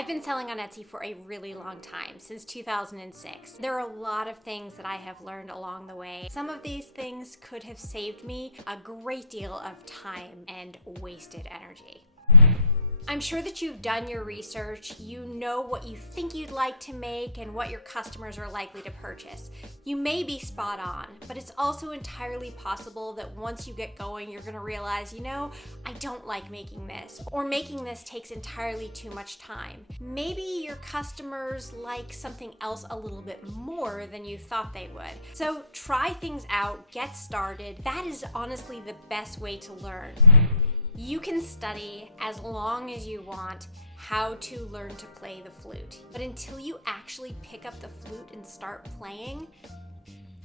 I've been selling on Etsy for a really long time, since 2006. There are a lot of things that I have learned along the way. Some of these things could have saved me a great deal of time and wasted energy. I'm sure that you've done your research, you know what you think you'd like to make and what your customers are likely to purchase. You may be spot on, but it's also entirely possible that once you get going, you're gonna realize, I don't like making this, or making this takes entirely too much time. Maybe your customers like something else a little bit more than you thought they would. So try things out, get started. That is honestly the best way to learn. You can study as long as you want how to learn to play the flute. But until you actually pick up the flute and start playing,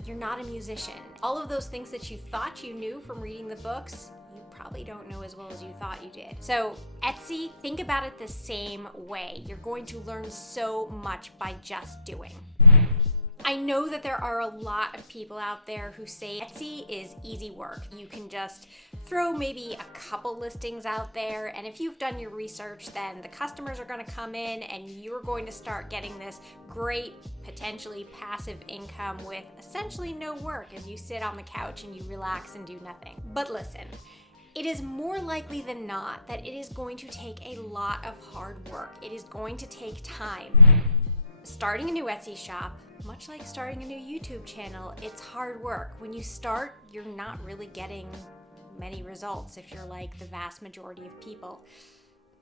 you're not a musician. All of those things that you thought you knew from reading the books, you probably don't know as well as you thought you did. So Etsy, think about it the same way. You're going to learn so much by just doing. I know that there are a lot of people out there who say Etsy is easy work. You can just throw maybe a couple listings out there, and if you've done your research, then the customers are going to come in and you're going to start getting this great, potentially passive income with essentially no work as you sit on the couch and you relax and do nothing. But listen, it is more likely than not that it is going to take a lot of hard work. It is going to take time. Starting a new Etsy shop, much like starting a new YouTube channel, it's hard work. When you start, you're not really getting many results if you're like the vast majority of people,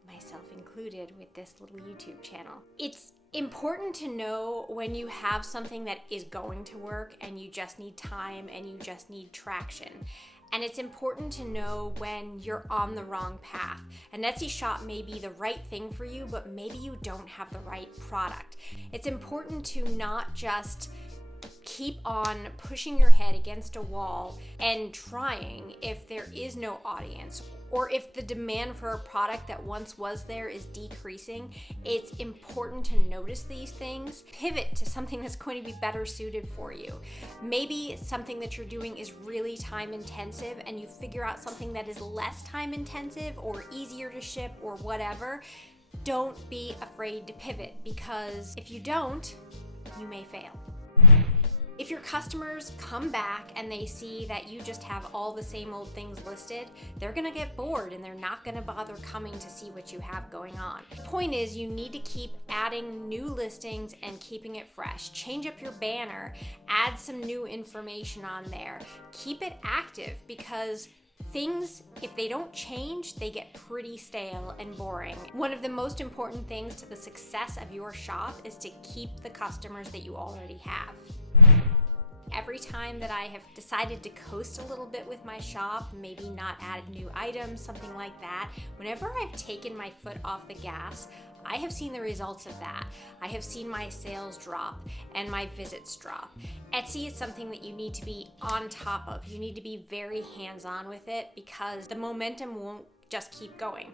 myself included with this little YouTube channel. It's important to know when you have something that is going to work and you just need time and you just need traction. And it's important to know when you're on the wrong path. An Etsy shop may be the right thing for you, but maybe you don't have the right product. It's important to not just keep on pushing your head against a wall and trying if there is no audience, or if the demand for a product that once was there is decreasing. It's important to notice these things, pivot to something that's going to be better suited for you. Maybe something that you're doing is really time intensive and you figure out something that is less time intensive or easier to ship or whatever. Don't be afraid to pivot, because if you don't, you may fail. If your customers come back and they see that you just have all the same old things listed, they're gonna get bored and they're not gonna bother coming to see what you have going on. The point is, you need to keep adding new listings and keeping it fresh. Change up your banner, add some new information on there. Keep it active, because things, if they don't change, they get pretty stale and boring. One of the most important things to the success of your shop is to keep the customers that you already have. Every time that I have decided to coast a little bit with my shop, maybe not add new items, something like that, whenever I've taken my foot off the gas, I have seen the results of that. I have seen my sales drop and my visits drop. Etsy is something that you need to be on top of. You need to be very hands-on with it, because the momentum won't just keep going.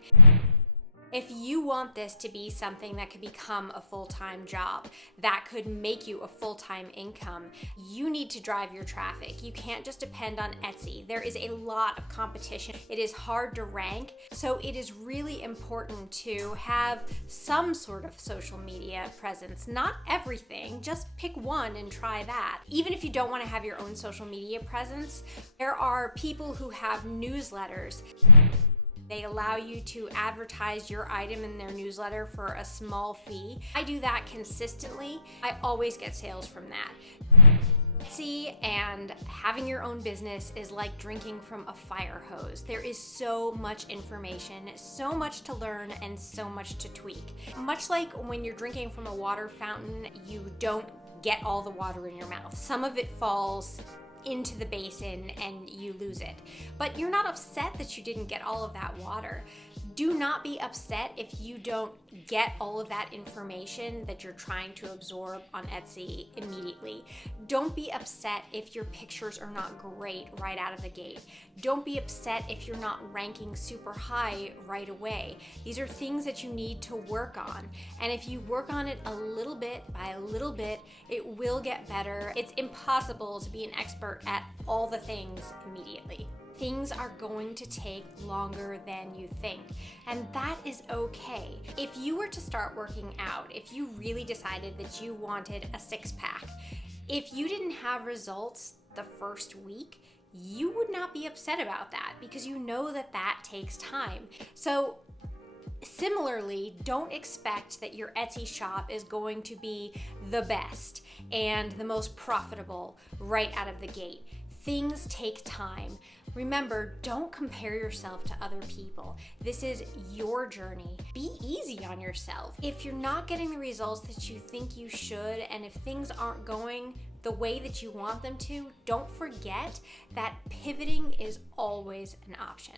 If you want this to be something that could become a full-time job, that could make you a full-time income, you need to drive your traffic. You can't just depend on Etsy. There is a lot of competition. It is hard to rank, so it is really important to have some sort of social media presence. Not everything, just pick one and try that. Even if you don't want to have your own social media presence, there are people who have newsletters. They allow you to advertise your item in their newsletter for a small fee. I do that consistently. I always get sales from that. Etsy and having your own business is like drinking from a fire hose. There is so much information, so much to learn, and so much to tweak. Much like when you're drinking from a water fountain, you don't get all the water in your mouth. Some of it falls into the basin and you lose it. But you're not upset that you didn't get all of that water. Do not be upset if you don't get all of that information that you're trying to absorb on Etsy immediately. Don't be upset if your pictures are not great right out of the gate. Don't be upset if you're not ranking super high right away. These are things that you need to work on. And if you work on it a little bit by a little bit, it will get better. It's impossible to be an expert at all the things immediately. things are going to take longer than you think. And that is okay. If you were to start working out, if you really decided that you wanted a six-pack, if you didn't have results the first week, you would not be upset about that because you know that that takes time. So similarly, don't expect that your Etsy shop is going to be the best and the most profitable right out of the gate. Things take time. Remember, don't compare yourself to other people. This is your journey. Be easy on yourself. If you're not getting the results that you think you should, and if things aren't going the way that you want them to, don't forget that pivoting is always an option.